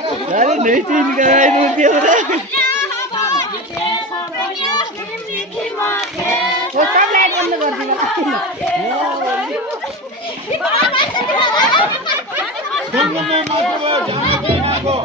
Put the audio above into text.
अरे नहीं चीन कराई मूर्ति हो वो सब लाइट बंद कर दी में माको जाने माको